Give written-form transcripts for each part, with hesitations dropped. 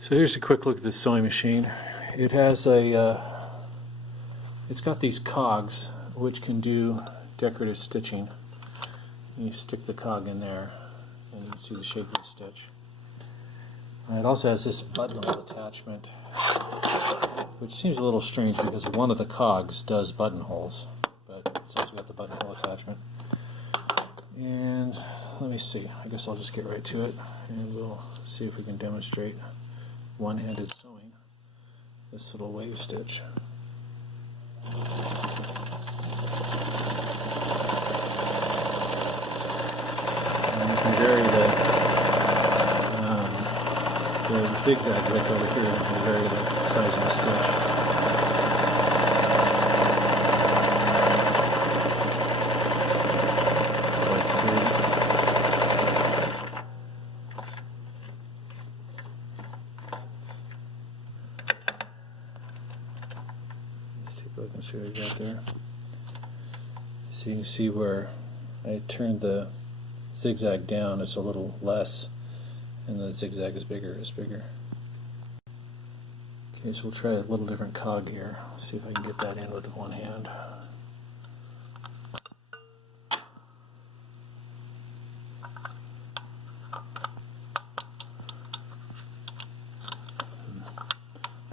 So here's a quick look at this sewing machine. It has it's got these cogs which can do decorative stitching. You stick the cog in there and you can see the shape of the stitch. And it also has this buttonhole attachment, which seems a little strange because one of the cogs does buttonholes, but it's also got the buttonhole attachment. And let me see, I guess I'll just get right to it and we'll see if we can demonstrate one-handed sewing this little wave stitch. And you can vary the zigzag width over here, and vary the size of the stitch. Look and see what I got there. So you can see where I turned the zigzag down, it's a little less, and the zigzag is bigger, it's bigger. Okay, so we'll try a little different cog here. See if I can get that in with one hand.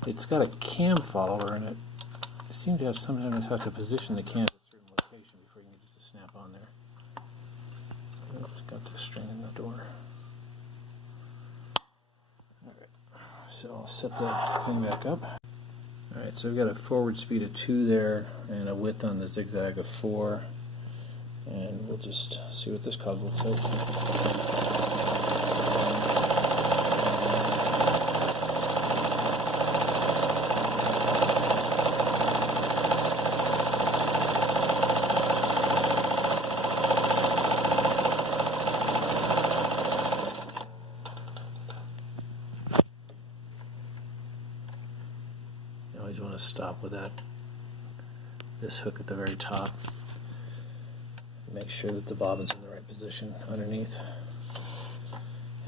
It's got a cam follower in it. I seem to have sometimes have to position the cam at a certain location before you can get it to snap on there. I've got the string in the door. Alright, so I'll set the thing back up. Alright, so we've got a forward speed of 2 there and a width on the zigzag of 4. And we'll just see what this cog looks like. You always want to stop with this hook at the very top. Make sure that the bobbin's in the right position underneath.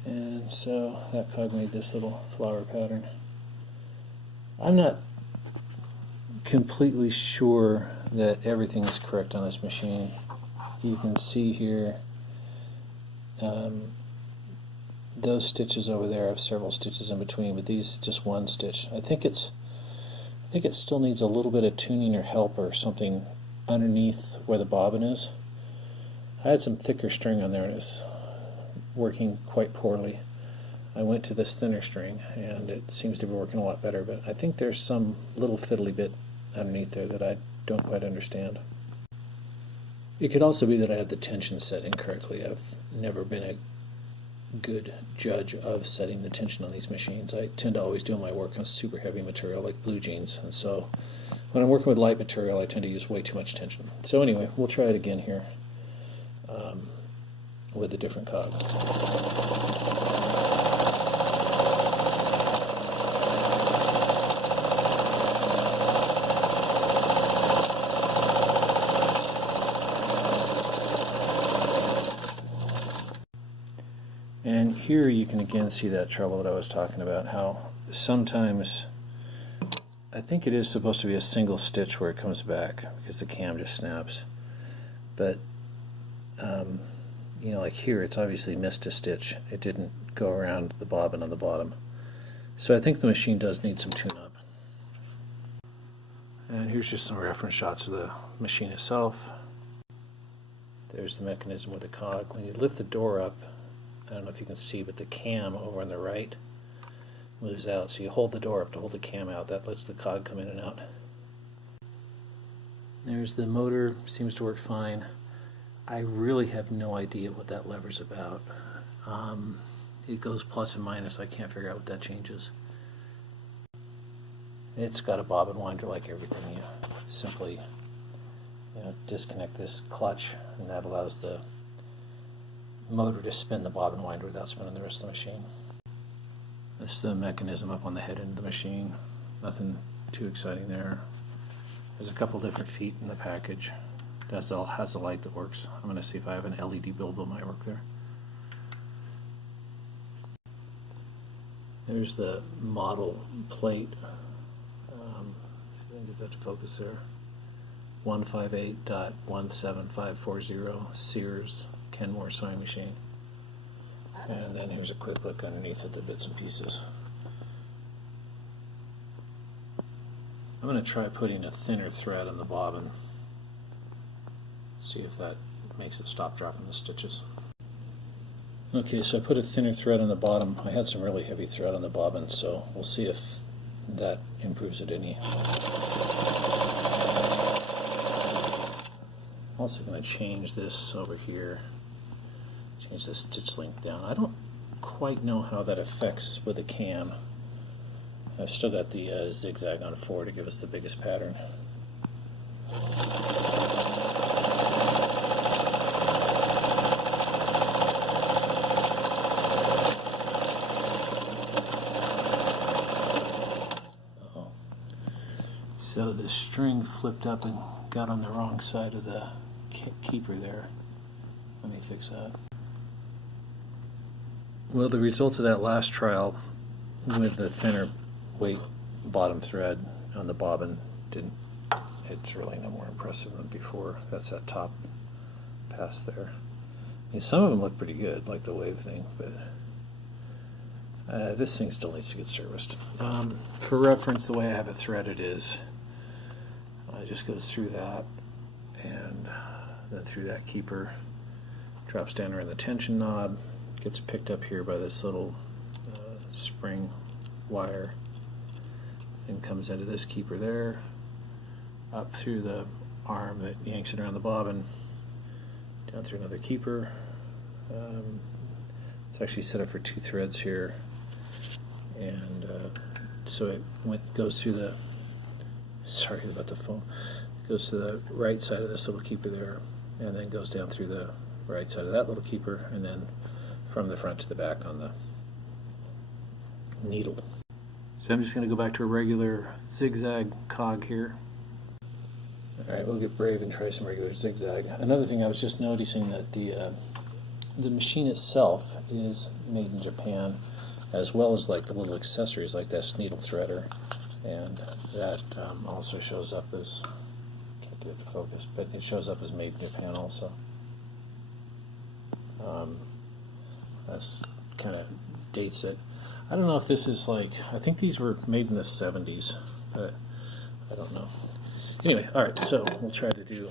And so that cog made this little flower pattern. I'm not completely sure that everything is correct on this machine. You can see here those stitches over there have several stitches in between, but these just one stitch. I think it still needs a little bit of tuning or help or something underneath where the bobbin is. I had some thicker string on there and it's working quite poorly. I went to this thinner string and it seems to be working a lot better, but I think there's some little fiddly bit underneath there that I don't quite understand. It could also be that I had the tension set incorrectly. I've never been a good judge of setting the tension on these machines. I tend to always do my work on super heavy material like blue jeans, and so when I'm working with light material I tend to use way too much tension. So anyway, we'll try it again here with a different cog. And here you can again see that trouble that I was talking about, how sometimes I think it is supposed to be a single stitch where it comes back because the cam just snaps, but you know, like here it's obviously missed a stitch. It didn't go around the bobbin on the bottom. So I think the machine does need some tune-up. And here's just some reference shots of the machine itself. There's the mechanism with the cog. When you lift the door up, I don't know if you can see, but the cam over on the right moves out. So you hold the door up to hold the cam out. That lets the cog come in and out. There's the motor. Seems to work fine. I really have no idea what that lever's about. It goes plus and minus. I can't figure out what that changes. It's got a bobbin winder like everything. You simply disconnect this clutch, and that allows the motor to spin the bobbin winder without spinning the rest of the machine. This is the mechanism up on the head end of the machine. Nothing too exciting there. There's a couple different feet in the package. That all has a light that works. I'm going to see if I have an LED bulb that might work there. There's the model plate. Get that to focus there. 158.17540 Sears Kenmore sewing machine. And then here's a quick look underneath at the bits and pieces. I'm going to try putting a thinner thread on the bobbin. See if that makes it stop dropping the stitches. Okay, so I put a thinner thread on the bottom. I had some really heavy thread on the bobbin, so we'll see if that improves it any. I'm also going to change this over here. Change the stitch length down. I don't quite know how that affects with a cam. I've still got the zigzag on 4 to give us the biggest pattern. So the string flipped up and got on the wrong side of the keeper there. Let me fix that. Well, the result of that last trial with the thinner weight bottom thread on the bobbin it's really no more impressive than before. That's that top pass there. I mean, some of them look pretty good, like the wave thing, but this thing still needs to get serviced. For reference, the way I have it threaded is it just goes through that and then through that keeper, drops down around the tension knob, gets picked up here by this little spring wire, and comes into this keeper there, up through the arm that yanks it around the bobbin, down through another keeper. It's actually set up for 2 threads here, and so it goes through the, sorry about the phone, goes to the right side of this little keeper there, and then goes down through the right side of that little keeper, and then from the front to the back on the needle. So I'm just going to go back to a regular zigzag cog here. Alright, we'll get brave and try some regular zigzag. Another thing, I was just noticing that the machine itself is made in Japan, as well as like the little accessories like this needle threader, and that also shows up as, can't get it to focus, but it shows up as made in Japan also. That's kind of dates it. I don't know if this is like, I think these were made in the 70s, but I don't know. Anyway, alright, so we'll try to do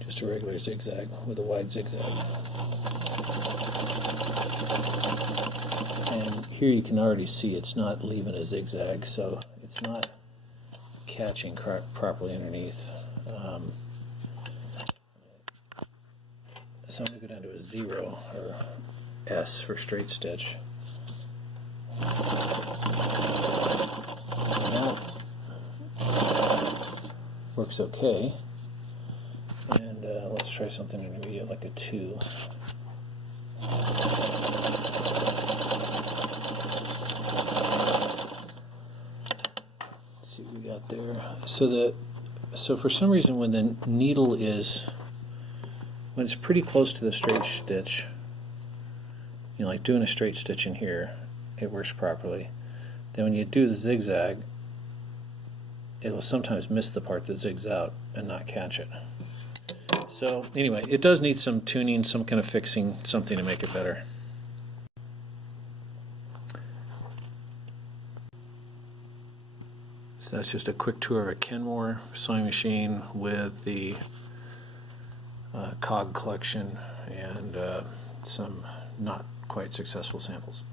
just a regular zigzag with a wide zigzag. And here you can already see it's not leaving a zigzag, so it's not catching properly underneath. So I'm going to go down to a 0, or S for straight stitch. That works okay. And let's try something intermediate like a 2. Let's see what we got there. So for some reason when the needle is, when it's pretty close to the straight stitch, you know, like doing a straight stitch in here, it works properly. Then when you do the zigzag, it'll sometimes miss the part that zigs out and not catch it. So anyway, it does need some tuning, some kind of fixing, something to make it better. So that's just a quick tour of a Kenmore sewing machine with the cog collection and some not quite successful samples.